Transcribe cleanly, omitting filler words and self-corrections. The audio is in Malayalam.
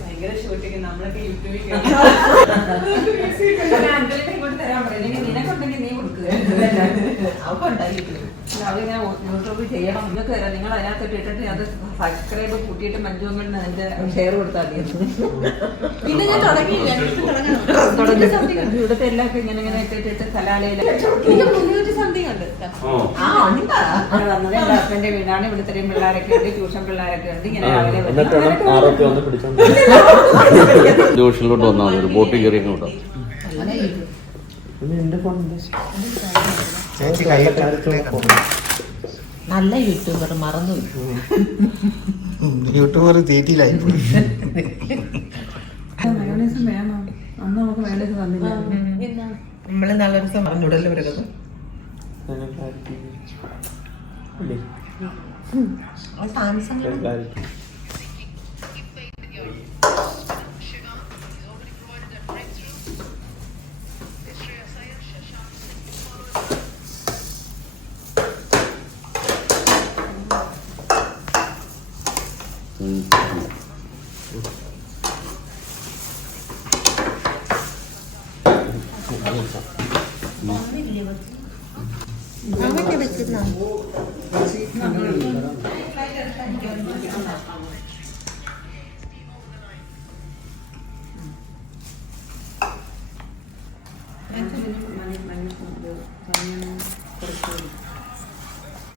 ഭയങ്കര ഷൂട്ടിങ് നമ്മളൊക്കെ യൂട്യൂബിൽ ഇങ്ങോട്ട് തരാൻ പറയും. നിനക്കുണ്ടെങ്കിൽ നീ കൊടുക്കുക. അതിങ്ങനെ യൂട്യൂബിൽ ചെയ്യണം. നിങ്ങൾക്ക് തരാം. നിങ്ങൾ അതിനകത്ത് ഇട്ടിട്ട് അത് സബ്സ്ക്രൈബ് കൂട്ടിയിട്ട് മഞ്ജുവെങ്കിൽ അതിന്റെ ഷെയർ കൊടുത്താൽ മതി. പിന്നെ ഞാൻ തുടങ്ങിയില്ല. ഇവിടുത്തെ എല്ലാം ഇങ്ങനെ ഇങ്ങനെ ഇട്ടിട്ട് കലാലയില് 300 സംതിങ് ഉണ്ട്. വന്നത് എന്റെ ഹസ്ബൻഡിന്റെ വീടാണ്. ഇവിടെ ഇത്രയും പിള്ളേരൊക്കെ ഉണ്ട്, ട്യൂഷൻ പിള്ളേരൊക്കെ ഉണ്ട്. ഇങ്ങനെ രാവിലെ ട്യൂഷനിലോട്ട് വന്നാൽ ഒരു ബോട്ടിൽ കയറി അങ്ങോട്ടോ. നല്ല യൂട്യൂബർ മറന്നു. യൂട്യൂബർ തീറ്റിയിലായി വേണം. അന്ന് നമുക്ക് വേണ്ടത് തന്നില്ല. നമ്മള് നല്ലൊരു ദിവസം പറഞ്ഞുടല്ലോ ഇവരൊക്കെ. സാംസങ്